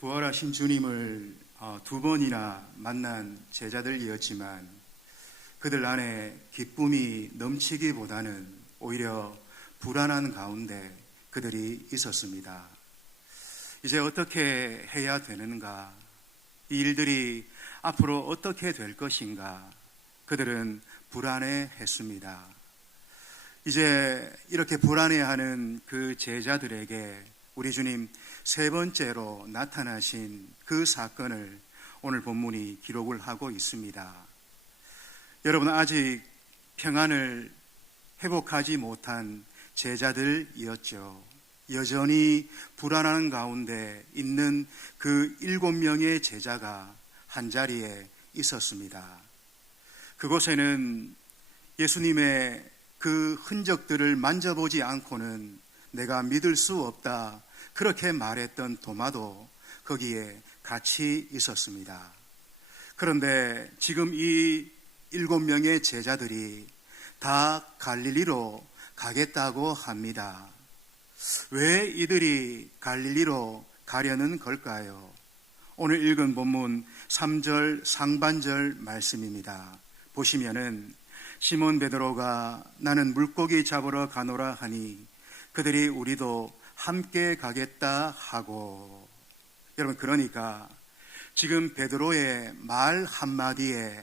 부활하신 주님을 두 번이나 만난 제자들이었지만 그들 안에 기쁨이 넘치기보다는 오히려 불안한 가운데 그들이 있었습니다. 이제 어떻게 해야 되는가? 이 일들이 앞으로 어떻게 될 것인가? 그들은 불안해했습니다. 이제 이렇게 불안해하는 그 제자들에게 우리 주님 세 번째로 나타나신 그 사건을 오늘 본문이 기록을 하고 있습니다. 여러분, 아직 평안을 회복하지 못한 제자들이었죠. 여전히 불안한 가운데 있는 그 7명의 제자가 한자리에 있었습니다. 그곳에는 예수님의 그 흔적들을 만져보지 않고는 내가 믿을 수 없다, 그렇게 말했던 도마도 거기에 같이 있었습니다. 그런데 지금 이 7명의 제자들이 다 갈릴리로 가겠다고 합니다. 왜 이들이 갈릴리로 가려는 걸까요? 오늘 읽은 본문 3절 상반절 말씀입니다. 보시면은 시몬 베드로가 나는 물고기 잡으러 가노라 하니 그들이 우리도 함께 가겠다 하고. 여러분, 그러니까 지금 베드로의 말 한마디에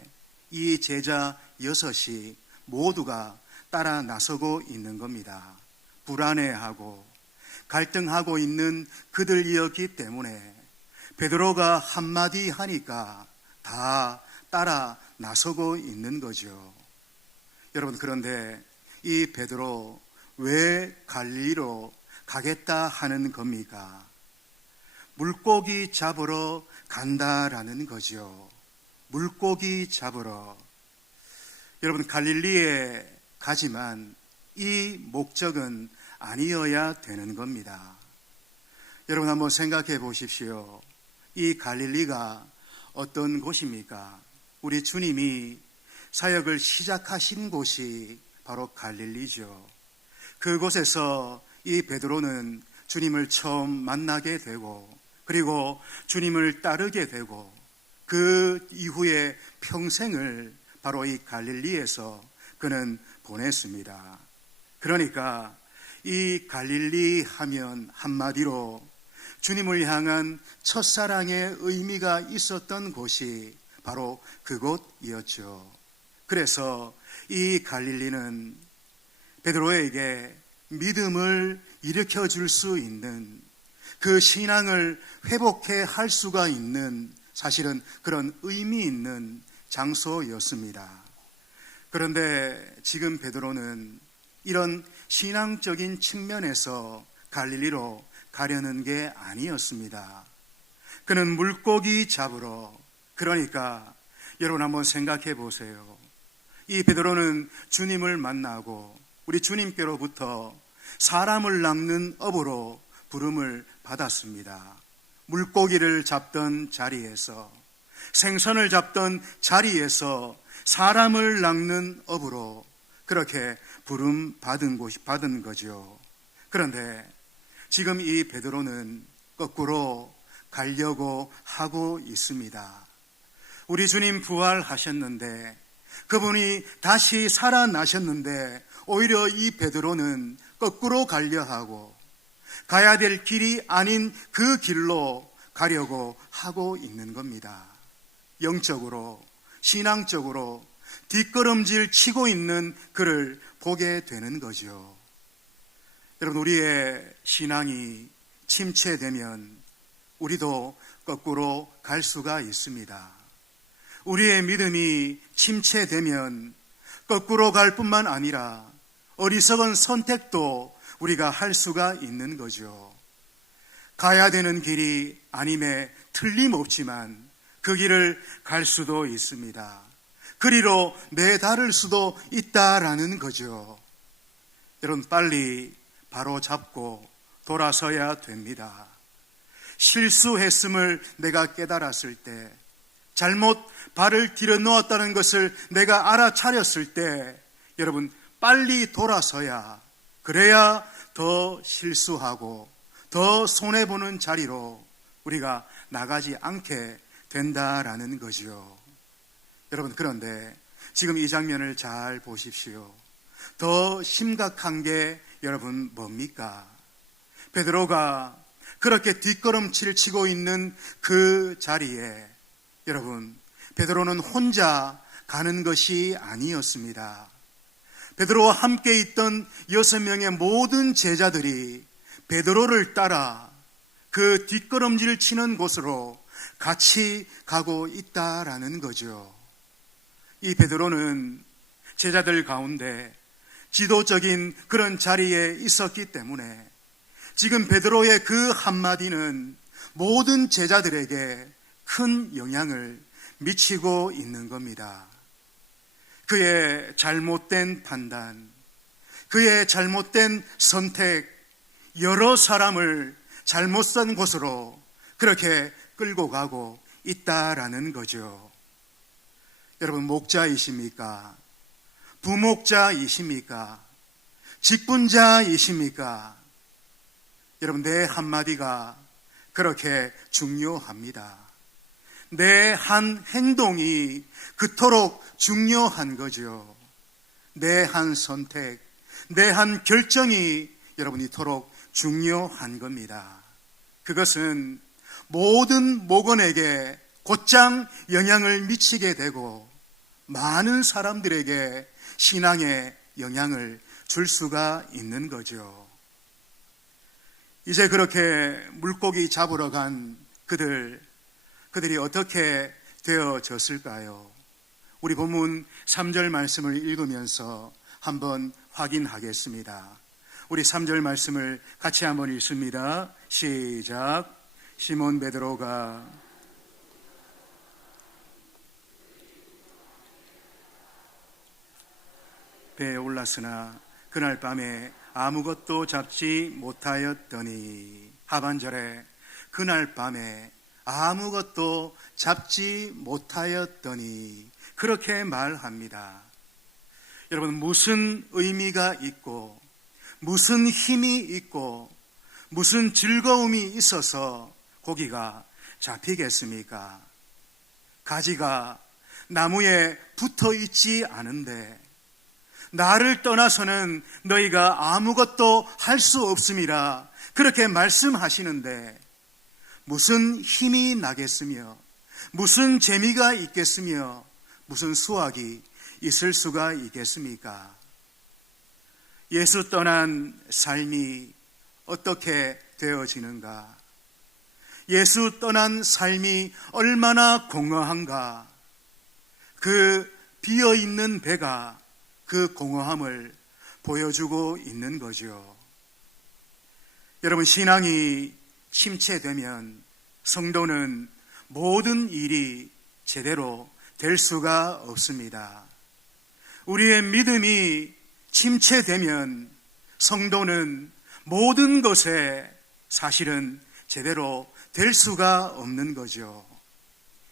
이 제자 6이 모두가 따라 나서고 있는 겁니다. 불안해하고 갈등하고 있는 그들이었기 때문에 베드로가 한마디 하니까 다 따라 나서고 있는 거죠. 여러분, 그런데 이 베드로 왜 갈릴리로 가겠다 하는 겁니까? 물고기 잡으러 간다라는 거죠. 물고기 잡으러. 여러분, 갈릴리에 가지만 이 목적은 아니어야 되는 겁니다. 여러분, 한번 생각해 보십시오. 이 갈릴리가 어떤 곳입니까? 우리 주님이 사역을 시작하신 곳이 바로 갈릴리죠. 그곳에서 이 베드로는 주님을 처음 만나게 되고, 그리고 주님을 따르게 되고, 그 이후에 평생을 바로 이 갈릴리에서 그는 보냈습니다. 그러니까 이 갈릴리 하면 한마디로 주님을 향한 첫사랑의 의미가 있었던 곳이 바로 그곳이었죠. 그래서 이 갈릴리는 베드로에게 믿음을 일으켜 줄 수 있는, 그 신앙을 회복해 할 수가 있는 사실은 그런 의미 있는 장소였습니다. 그런데 지금 베드로는 이런 신앙적인 측면에서 갈릴리로 가려는 게 아니었습니다. 그는 물고기 잡으러, 그러니까 여러분 한번 생각해 보세요. 이 베드로는 주님을 만나고 우리 주님께로부터 사람을 낚는 업으로 부름을 받았습니다. 물고기를 잡던 자리에서, 생선을 잡던 자리에서 사람을 낚는 업으로 그렇게 부름 받은 거죠. 그런데 지금 이 베드로는 거꾸로 가려고 하고 있습니다. 우리 주님 부활하셨는데, 그분이 다시 살아나셨는데 오히려 이 베드로는 거꾸로 가려 하고 가야 될 길이 아닌 그 길로 가려고 하고 있는 겁니다. 영적으로, 신앙적으로 뒷걸음질 치고 있는 그를 보게 되는 거죠. 여러분, 우리의 신앙이 침체되면 우리도 거꾸로 갈 수가 있습니다. 우리의 믿음이 침체되면 거꾸로 갈 뿐만 아니라 어리석은 선택도 우리가 할 수가 있는 거죠. 가야 되는 길이 아님에 틀림없지만 그 길을 갈 수도 있습니다. 그리로 내다를 수도 있다라는 거죠. 여러분, 빨리 바로 잡고 돌아서야 됩니다. 실수했음을 내가 깨달았을 때, 잘못 발을 들여놓았다는 것을 내가 알아차렸을 때, 여러분 빨리 돌아서야, 그래야 더 실수하고 더 손해보는 자리로 우리가 나가지 않게 된다라는 거죠. 여러분, 그런데 지금 이 장면을 잘 보십시오. 더 심각한 게 여러분 뭡니까? 베드로가 그렇게 뒷걸음질 치고 있는 그 자리에 여러분, 베드로는 혼자 가는 것이 아니었습니다. 베드로와 함께 있던 6명의 모든 제자들이 베드로를 따라 그 뒷걸음질 치는 곳으로 같이 가고 있다라는 거죠. 이 베드로는 제자들 가운데 지도적인 그런 자리에 있었기 때문에 지금 베드로의 그 한마디는 모든 제자들에게 큰 영향을 미치고 있는 겁니다. 그의 잘못된 판단, 그의 잘못된 선택, 여러 사람을 잘못 산 곳으로 그렇게 끌고 가고 있다라는 거죠. 여러분, 목자이십니까? 부목자이십니까? 직분자이십니까? 여러분, 내 한마디가 그렇게 중요합니다. 내 한 행동이 그토록 중요한 거죠. 내 한 선택, 내 한 결정이 여러분 이토록 중요한 겁니다. 그것은 모든 목원에게 곧장 영향을 미치게 되고 많은 사람들에게 신앙에 영향을 줄 수가 있는 거죠. 이제 그렇게 물고기 잡으러 간 그들이 어떻게 되어졌을까요? 우리 본문 3절 말씀을 읽으면서 한번 확인하겠습니다. 우리 3절 말씀을 같이 한번 읽습니다. 시작. 시몬 베드로가 배에 올랐으나 그날 밤에 아무것도 잡지 못하였더니, 하반절에 그날 밤에 아무것도 잡지 못하였더니 그렇게 말합니다. 여러분, 무슨 의미가 있고 무슨 힘이 있고 무슨 즐거움이 있어서 고기가 잡히겠습니까? 가지가 나무에 붙어 있지 않은데 나를 떠나서는 너희가 아무것도 할 수 없음이라 그렇게 말씀하시는데 무슨 힘이 나겠으며 무슨 재미가 있겠으며 무슨 수확이 있을 수가 있겠습니까? 예수 떠난 삶이 어떻게 되어지는가? 예수 떠난 삶이 얼마나 공허한가? 그 비어있는 배가 그 공허함을 보여주고 있는 거죠. 여러분, 신앙이 침체되면 성도는 모든 일이 제대로 될 수가 없습니다. 우리의 믿음이 침체되면 성도는 모든 것에 사실은 제대로 될 수가 없는 거죠.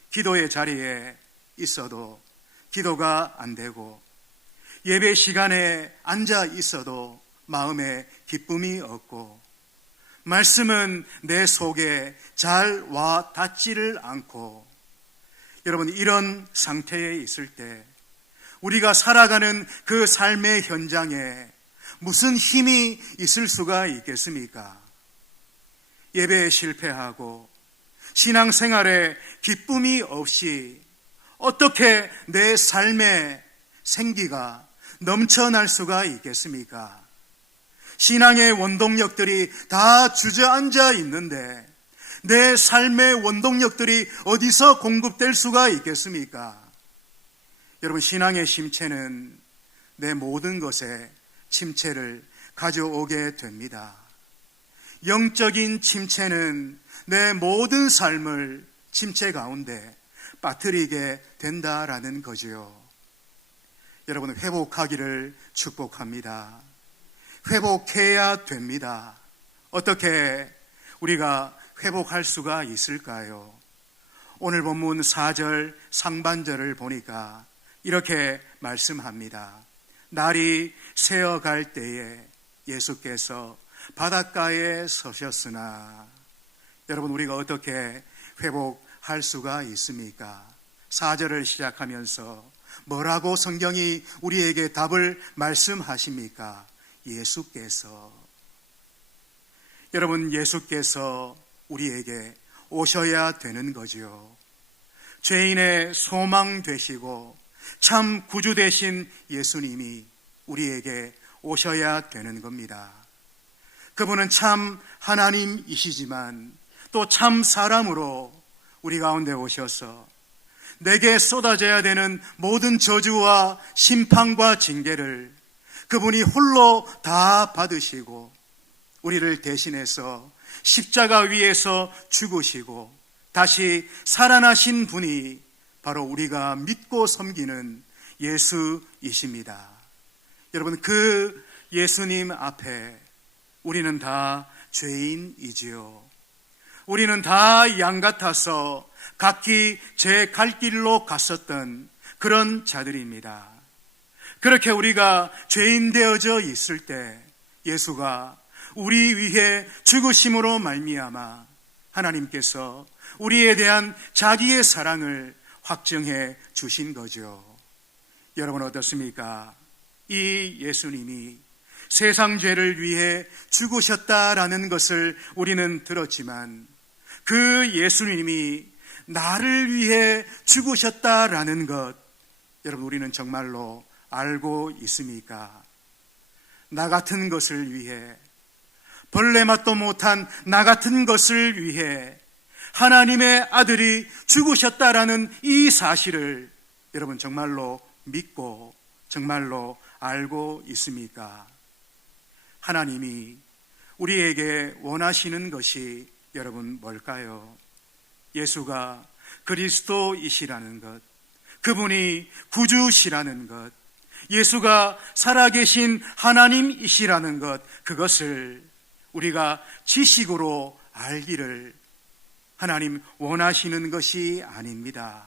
기도의 자리에 있어도 기도가 안 되고 예배 시간에 앉아 있어도 마음에 기쁨이 없고 말씀은 내 속에 잘 와 닿지를 않고, 여러분, 이런 상태에 있을 때 우리가 살아가는 그 삶의 현장에 무슨 힘이 있을 수가 있겠습니까? 예배에 실패하고 신앙생활에 기쁨이 없이 어떻게 내 삶의 생기가 넘쳐날 수가 있겠습니까? 신앙의 원동력들이 다 주저앉아 있는데 내 삶의 원동력들이 어디서 공급될 수가 있겠습니까? 여러분, 신앙의 침체는 내 모든 것에 침체를 가져오게 됩니다. 영적인 침체는 내 모든 삶을 침체 가운데 빠뜨리게 된다라는 거지요. 여러분, 회복하기를 축복합니다. 회복해야 됩니다. 어떻게 우리가 회복할 수가 있을까요? 오늘 본문 4절 상반절을 보니까 이렇게 말씀합니다. 날이 새어갈 때에 예수께서 바닷가에 서셨으나, 여러분, 우리가 어떻게 회복할 수가 있습니까? 4절을 시작하면서 뭐라고 성경이 우리에게 답을 말씀하십니까? 예수께서. 여러분, 예수께서 우리에게 오셔야 되는 거지요. 죄인의 소망 되시고 참 구주 되신 예수님이 우리에게 오셔야 되는 겁니다. 그분은 참 하나님이시지만 또 참 사람으로 우리 가운데 오셔서 내게 쏟아져야 되는 모든 저주와 심판과 징계를 그분이 홀로 다 받으시고 우리를 대신해서 십자가 위에서 죽으시고 다시 살아나신 분이 바로 우리가 믿고 섬기는 예수이십니다. 여러분, 그 예수님 앞에 우리는 다 죄인이지요. 우리는 다 양 같아서 각기 제 갈 길로 갔었던 그런 자들입니다. 그렇게 우리가 죄인 되어져 있을 때 예수가 우리 위해 죽으심으로 말미암아 하나님께서 우리에 대한 자기의 사랑을 확증해 주신 거죠. 여러분, 어떻습니까? 이 예수님이 세상 죄를 위해 죽으셨다라는 것을 우리는 들었지만 그 예수님이 나를 위해 죽으셨다라는 것, 여러분, 우리는 정말로 알고 있습니까? 나 같은 것을 위해, 벌레 맛도 못한 나 같은 것을 위해 하나님의 아들이 죽으셨다라는 이 사실을 여러분 정말로 믿고 정말로 알고 있습니까? 하나님이 우리에게 원하시는 것이 여러분 뭘까요? 예수가 그리스도이시라는 것, 그분이 구주시라는 것, 예수가 살아계신 하나님이시라는 것, 그것을 우리가 지식으로 알기를 하나님 원하시는 것이 아닙니다.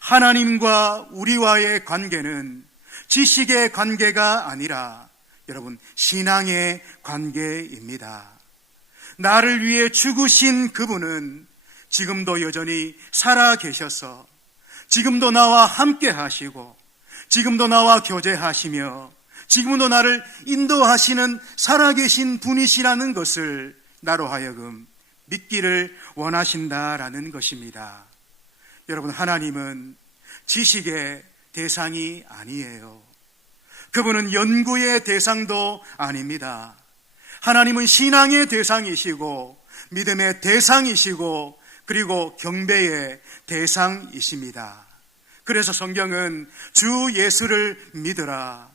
하나님과 우리와의 관계는 지식의 관계가 아니라 여러분 신앙의 관계입니다. 나를 위해 죽으신 그분은 지금도 여전히 살아 계셔서 지금도 나와 함께 하시고 지금도 나와 교제하시며 지금도 나를 인도하시는 살아계신 분이시라는 것을 나로 하여금 믿기를 원하신다라는 것입니다. 여러분, 하나님은 지식의 대상이 아니에요. 그분은 연구의 대상도 아닙니다. 하나님은 신앙의 대상이시고 믿음의 대상이시고 그리고 경배의 대상이십니다. 그래서 성경은 주 예수를 믿으라,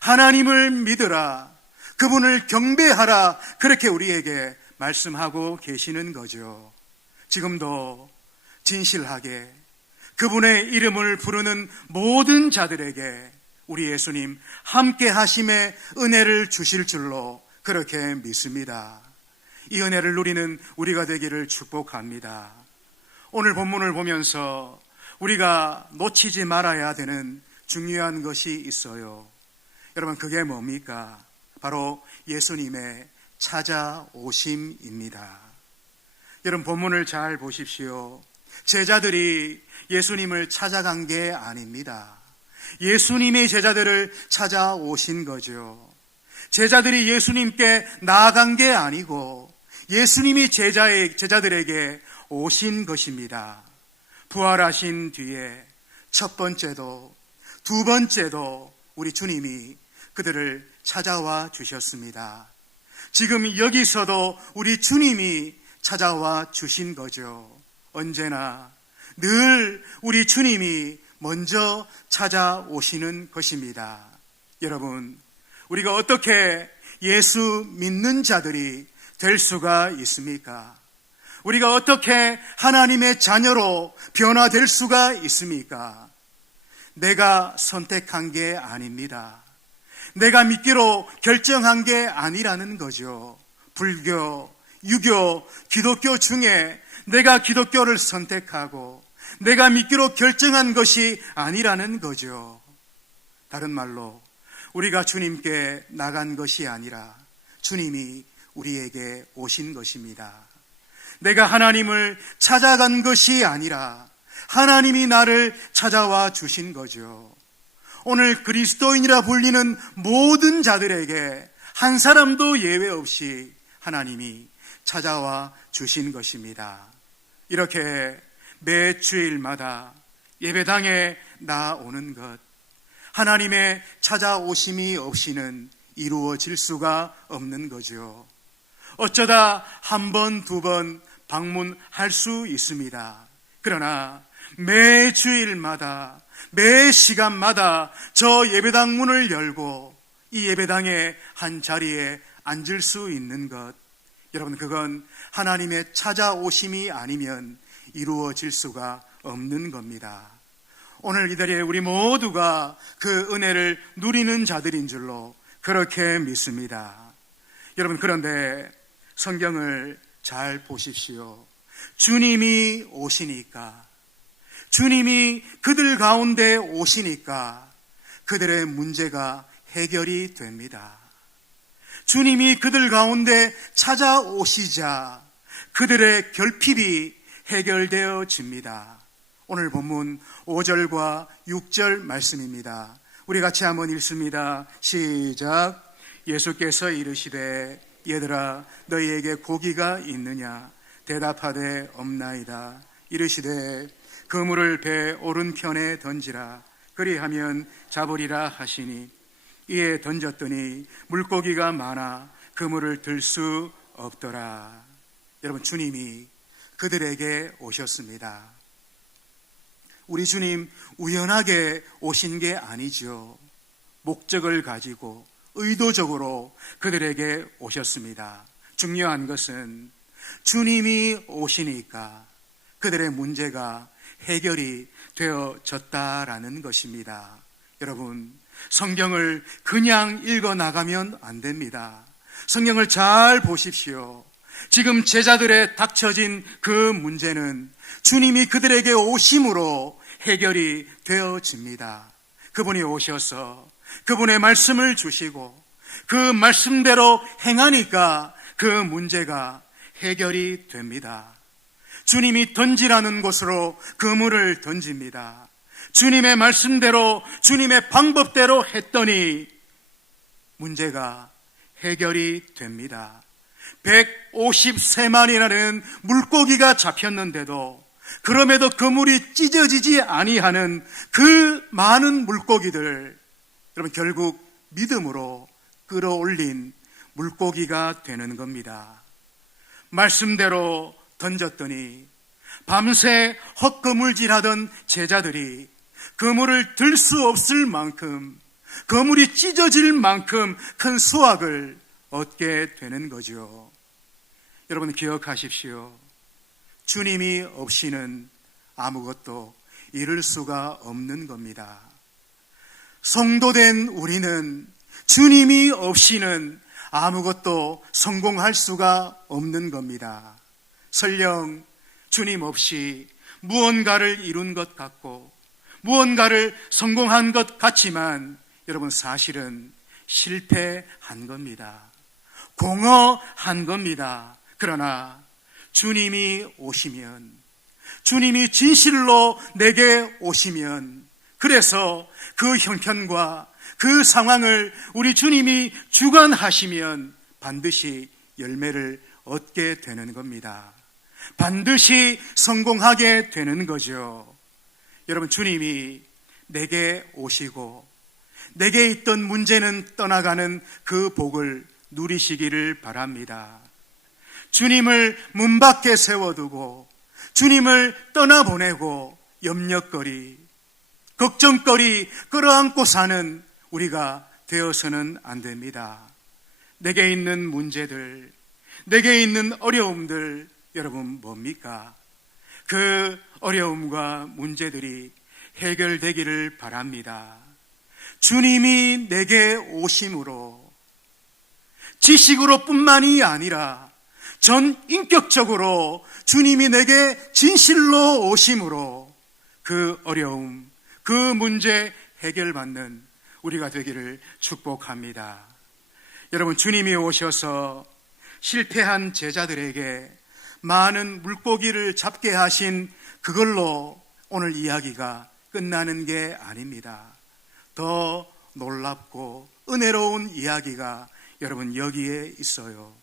하나님을 믿으라, 그분을 경배하라, 그렇게 우리에게 말씀하고 계시는 거죠. 지금도 진실하게 그분의 이름을 부르는 모든 자들에게 우리 예수님 함께 하심의 은혜를 주실 줄로 그렇게 믿습니다. 이 은혜를 누리는 우리가 되기를 축복합니다. 오늘 본문을 보면서 우리가 놓치지 말아야 되는 중요한 것이 있어요. 여러분, 그게 뭡니까? 바로 예수님의 찾아오심입니다. 여러분, 본문을 잘 보십시오. 제자들이 예수님을 찾아간 게 아닙니다. 예수님이 제자들을 찾아오신 거죠. 제자들이 예수님께 나아간 게 아니고 예수님이 제자들에게 오신 것입니다. 부활하신 뒤에 첫 번째도 두 번째도 우리 주님이 그들을 찾아와 주셨습니다. 지금 여기서도 우리 주님이 찾아와 주신 거죠. 언제나 늘 우리 주님이 먼저 찾아오시는 것입니다. 여러분, 우리가 어떻게 예수 믿는 자들이 될 수가 있습니까? 우리가 어떻게 하나님의 자녀로 변화될 수가 있습니까? 내가 선택한 게 아닙니다. 내가 믿기로 결정한 게 아니라는 거죠. 불교, 유교, 기독교 중에 내가 기독교를 선택하고 내가 믿기로 결정한 것이 아니라는 거죠. 다른 말로 우리가 주님께 나간 것이 아니라 주님이 우리에게 오신 것입니다. 내가 하나님을 찾아간 것이 아니라 하나님이 나를 찾아와 주신 거죠. 오늘 그리스도인이라 불리는 모든 자들에게 한 사람도 예외 없이 하나님이 찾아와 주신 것입니다. 이렇게 매 주일마다 예배당에 나오는 것, 하나님의 찾아오심이 없이는 이루어질 수가 없는 거죠. 어쩌다 한 번, 두 번 방문할 수 있습니다. 그러나 매 주일마다, 매 시간마다 저 예배당 문을 열고 이 예배당의 한 자리에 앉을 수 있는 것, 여러분, 그건 하나님의 찾아오심이 아니면 이루어질 수가 없는 겁니다. 오늘 이 자리에 우리 모두가 그 은혜를 누리는 자들인 줄로 그렇게 믿습니다. 여러분, 그런데 성경을 잘 보십시오. 주님이 오시니까, 주님이 그들 가운데 오시니까 그들의 문제가 해결이 됩니다. 주님이 그들 가운데 찾아오시자 그들의 결핍이 해결되어집니다. 오늘 본문 5절과 6절 말씀입니다. 우리 같이 한번 읽습니다. 시작. 예수께서 이르시되 얘들아 너희에게 고기가 있느냐? 대답하되 없나이다. 이르시되 그물을 배 오른편에 던지라. 그리하면 잡으리라 하시니 이에 던졌더니 물고기가 많아 그물을 들 수 없더라. 여러분, 주님이 그들에게 오셨습니다. 우리 주님 우연하게 오신 게 아니죠. 목적을 가지고 의도적으로 그들에게 오셨습니다. 중요한 것은 주님이 오시니까 그들의 문제가 해결이 되어졌다라는 것입니다. 여러분, 성경을 그냥 읽어 나가면 안 됩니다. 성경을 잘 보십시오. 지금 제자들의 닥쳐진 그 문제는 주님이 그들에게 오심으로 해결이 되어집니다. 그분이 오셔서 그분의 말씀을 주시고 그 말씀대로 행하니까 그 문제가 해결이 됩니다. 주님이 던지라는 곳으로 그물을 던집니다. 주님의 말씀대로, 주님의 방법대로 했더니 문제가 해결이 됩니다. 153마리라는 물고기가 잡혔는데도 그럼에도 그물이 찢어지지 아니하는 그 많은 물고기들, 여러분, 결국 믿음으로 끌어올린 물고기가 되는 겁니다. 말씀대로 던졌더니 밤새 헛그물질하던 제자들이 그물을 들 수 없을 만큼, 그물이 찢어질 만큼 큰 수확을 얻게 되는 거죠. 여러분, 기억하십시오. 주님이 없이는 아무것도 이룰 수가 없는 겁니다. 성도된 우리는 주님이 없이는 아무것도 성공할 수가 없는 겁니다. 설령 주님 없이 무언가를 이룬 것 같고 무언가를 성공한 것 같지만 여러분, 사실은 실패한 겁니다. 공허한 겁니다. 그러나 주님이 오시면, 주님이 진실로 내게 오시면, 그래서 그 형편과 그 상황을 우리 주님이 주관하시면 반드시 열매를 얻게 되는 겁니다. 반드시 성공하게 되는 거죠. 여러분, 주님이 내게 오시고 내게 있던 문제는 떠나가는 그 복을 누리시기를 바랍니다. 주님을 문 밖에 세워두고 주님을 떠나보내고 염려거리, 걱정거리 끌어안고 사는 우리가 되어서는 안 됩니다. 내게 있는 문제들, 내게 있는 어려움들, 여러분 뭡니까? 그 어려움과 문제들이 해결되기를 바랍니다. 주님이 내게 오심으로 지식으로 뿐만이 아니라 전 인격적으로 주님이 내게 진실로 오심으로 그 어려움, 그 문제 해결받는 우리가 되기를 축복합니다. 여러분, 주님이 오셔서 실패한 제자들에게 많은 물고기를 잡게 하신 그걸로 오늘 이야기가 끝나는 게 아닙니다. 더 놀랍고 은혜로운 이야기가 여러분 여기에 있어요.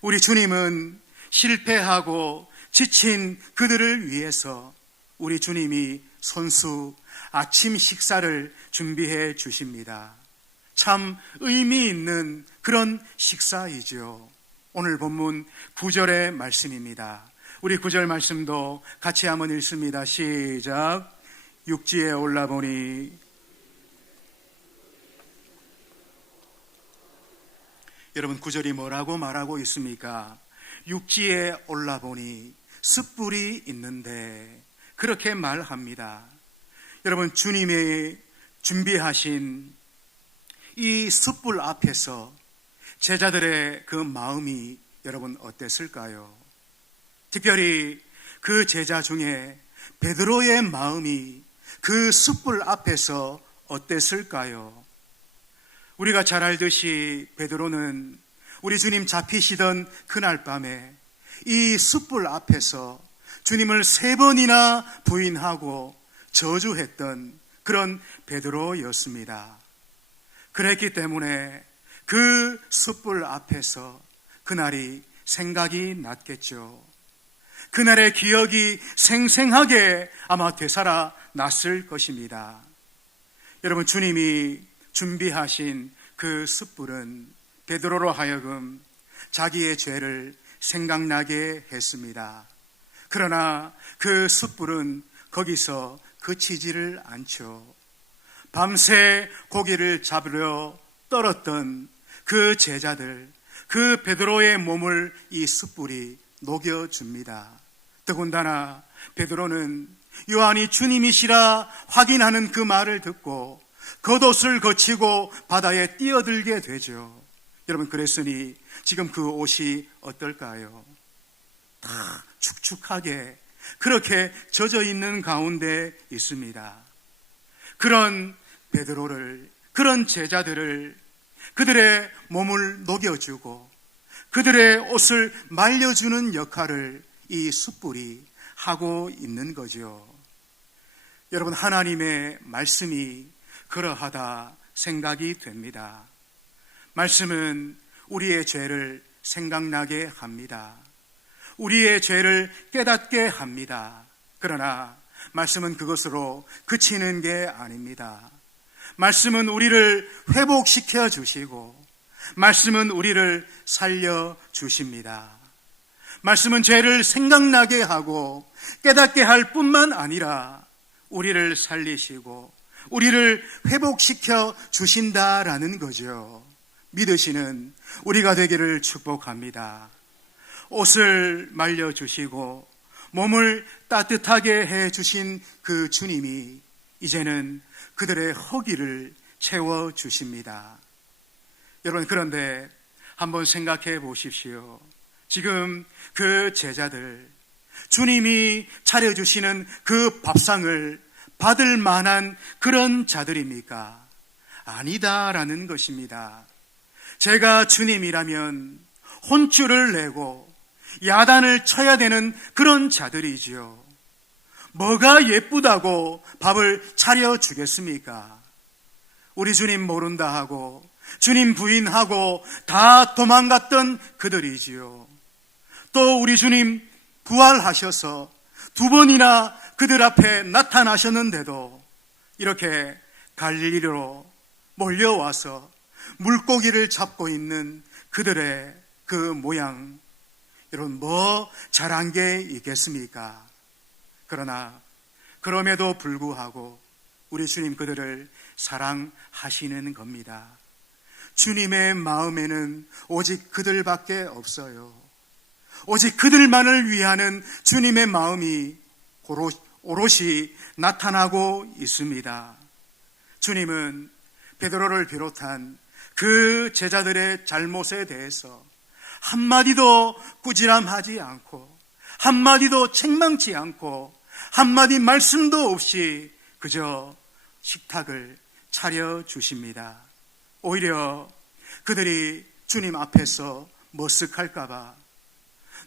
우리 주님은 실패하고 지친 그들을 위해서 우리 주님이 손수 아침 식사를 준비해 주십니다. 참 의미 있는 그런 식사이죠. 오늘 본문 9절의 말씀입니다. 우리 9절 말씀도 같이 한번 읽습니다. 시작. 육지에 올라보니 여러분 9절이 뭐라고 말하고 있습니까? 육지에 올라보니 숯불이 있는데 그렇게 말합니다. 여러분 주님이 준비하신 이 숯불 앞에서 제자들의 그 마음이 여러분 어땠을까요? 특별히 그 제자 중에 베드로의 마음이 그 숯불 앞에서 어땠을까요? 우리가 잘 알듯이 베드로는 우리 주님 잡히시던 그날 밤에 이 숯불 앞에서 주님을 3번이나 부인하고 저주했던 그런 베드로였습니다. 그랬기 때문에 그 숯불 앞에서 그날이 생각이 났겠죠. 그날의 기억이 생생하게 아마 되살아났을 것입니다. 여러분 주님이 준비하신 그 숯불은 베드로로 하여금 자기의 죄를 생각나게 했습니다. 그러나 그 숯불은 거기서 그치지를 않죠. 밤새 고기를 잡으려 떨었던 그 제자들, 그 베드로의 몸을 이 숯불이 녹여줍니다. 더군다나 베드로는 요한이 주님이시라 확인하는 그 말을 듣고 겉옷을 거치고 바다에 뛰어들게 되죠. 여러분 그랬으니 지금 그 옷이 어떨까요? 다 축축하게 그렇게 젖어 있는 가운데 있습니다. 그런 베드로를, 그런 제자들을 그들의 몸을 녹여주고 그들의 옷을 말려주는 역할을 이 숯불이 하고 있는 거죠. 여러분 하나님의 말씀이 그러하다 생각이 됩니다. 말씀은 우리의 죄를 생각나게 합니다. 우리의 죄를 깨닫게 합니다. 그러나 말씀은 그것으로 그치는 게 아닙니다. 말씀은 우리를 회복시켜 주시고 말씀은 우리를 살려 주십니다. 말씀은 죄를 생각나게 하고 깨닫게 할 뿐만 아니라 우리를 살리시고 우리를 회복시켜 주신다라는 거죠. 믿으시는 우리가 되기를 축복합니다. 옷을 말려주시고 몸을 따뜻하게 해주신 그 주님이 이제는 그들의 허기를 채워주십니다. 여러분 그런데 한번 생각해 보십시오. 지금 그 제자들, 주님이 차려주시는 그 밥상을 받을 만한 그런 자들입니까? 아니다라는 것입니다. 제가 주님이라면 혼쭐을 내고 야단을 쳐야 되는 그런 자들이지요. 뭐가 예쁘다고 밥을 차려주겠습니까? 우리 주님 모른다 하고 주님 부인하고 다 도망갔던 그들이지요. 또 우리 주님 부활하셔서 2번이나 그들 앞에 나타나셨는데도 이렇게 갈릴리로 몰려와서 물고기를 잡고 있는 그들의 그 모양, 여러분 뭐 잘한 게 있겠습니까? 그러나 그럼에도 불구하고 우리 주님 그들을 사랑하시는 겁니다. 주님의 마음에는 오직 그들밖에 없어요. 오직 그들만을 위하는 주님의 마음이 오롯이 나타나고 있습니다. 주님은 베드로를 비롯한 그 제자들의 잘못에 대해서 한마디도 꾸지람하지 않고 한마디도 책망치 않고 한마디 말씀도 없이 그저 식탁을 차려주십니다. 오히려 그들이 주님 앞에서 머쓱할까봐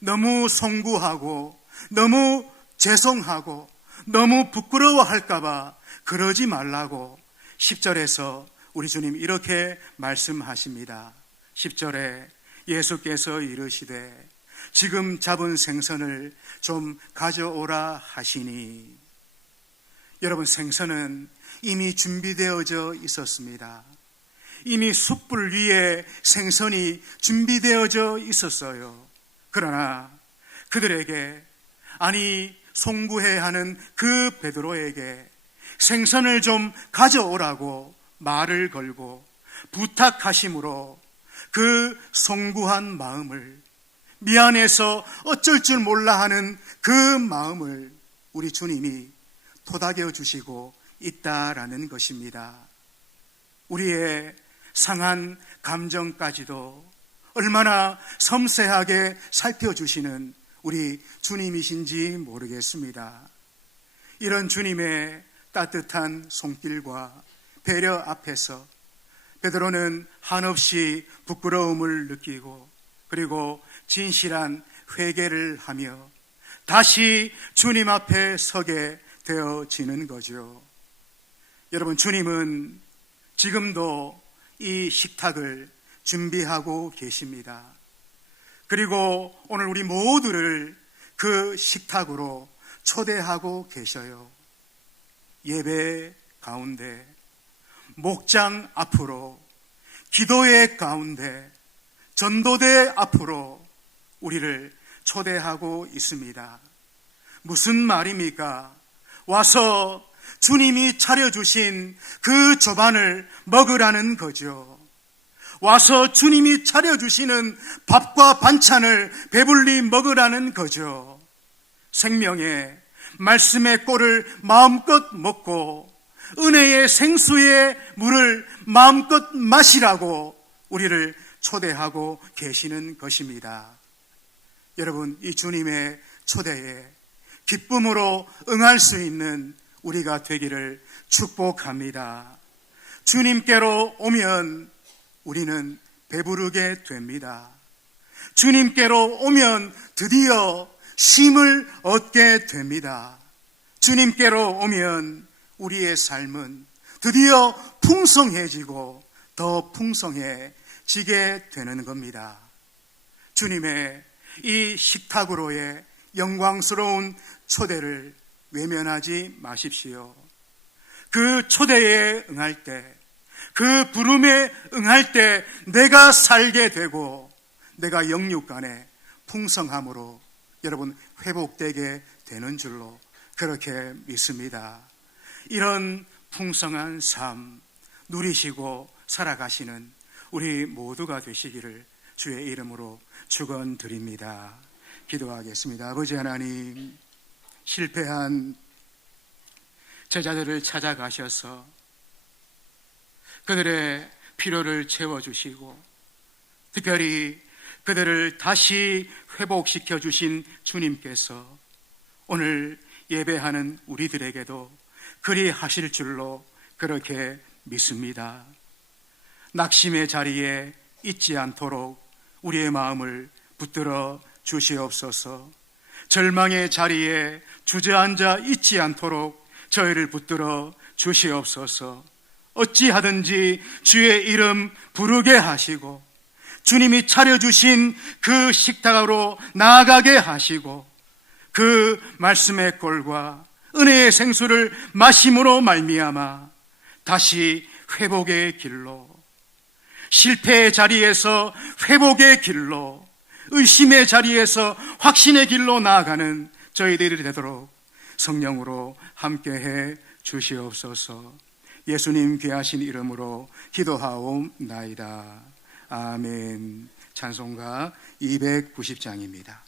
너무 송구하고 너무 죄송하고 너무 부끄러워할까봐 그러지 말라고 10절에서 우리 주님 이렇게 말씀하십니다. 10절에 예수께서 이르시되 지금 잡은 생선을 좀 가져오라 하시니, 여러분, 생선은 이미 준비되어져 있었습니다. 이미 숯불 위에 생선이 준비되어져 있었어요. 그러나 그들에게, 아니 송구해야 하는 그 베드로에게 생선을 좀 가져오라고 말을 걸고 부탁하심으로 그 송구한 마음을, 미안해서 어쩔 줄 몰라 하는 그 마음을 우리 주님이 토닥여 주시고 있다라는 것입니다. 우리의 상한 감정까지도 얼마나 섬세하게 살펴주시는 우리 주님이신지 모르겠습니다. 이런 주님의 따뜻한 손길과 배려 앞에서 베드로는 한없이 부끄러움을 느끼고, 그리고 진실한 회개를 하며 다시 주님 앞에 서게 되어지는 거죠. 여러분, 주님은 지금도 이 식탁을 준비하고 계십니다. 그리고 오늘 우리 모두를 그 식탁으로 초대하고 계셔요. 예배 가운데, 목장 앞으로, 기도의 가운데, 전도대 앞으로 우리를 초대하고 있습니다. 무슨 말입니까? 와서 주님이 차려주신 그 저반을 먹으라는 거죠. 와서 주님이 차려주시는 밥과 반찬을 배불리 먹으라는 거죠. 생명의 말씀의 꼴을 마음껏 먹고 은혜의 생수의 물을 마음껏 마시라고 우리를 초대하고 계시는 것입니다. 여러분, 이 주님의 초대에 기쁨으로 응할 수 있는 우리가 되기를 축복합니다. 주님께로 오면 우리는 배부르게 됩니다. 주님께로 오면 드디어 쉼을 얻게 됩니다. 주님께로 오면 우리의 삶은 드디어 풍성해지고 더 풍성해지게 되는 겁니다. 주님의 이 식탁으로의 영광스러운 초대를 외면하지 마십시오. 그 초대에 응할 때, 그 부름에 응할 때 내가 살게 되고 내가 영육간에 풍성함으로 여러분 회복되게 되는 줄로 그렇게 믿습니다. 이런 풍성한 삶 누리시고 살아가시는 우리 모두가 되시기를 주의 이름으로 축원드립니다. 기도하겠습니다. 아버지 하나님, 실패한 제자들을 찾아가셔서 그들의 필요를 채워주시고 특별히 그들을 다시 회복시켜 주신 주님께서 오늘 예배하는 우리들에게도 그리 하실 줄로 그렇게 믿습니다. 낙심의 자리에 있지 않도록 우리의 마음을 붙들어 주시옵소서. 절망의 자리에 주저앉아 있지 않도록 저희를 붙들어 주시옵소서. 어찌하든지 주의 이름 부르게 하시고 주님이 차려주신 그 식탁으로 나아가게 하시고 그 말씀의 꼴과 은혜의 생수를 마심으로 말미암아 다시 회복의 길로, 실패의 자리에서 회복의 길로, 의심의 자리에서 확신의 길로 나아가는 저희들이 되도록 성령으로 함께해 주시옵소서. 예수님 귀하신 이름으로 기도하옵나이다. 아멘. 찬송가 290장입니다.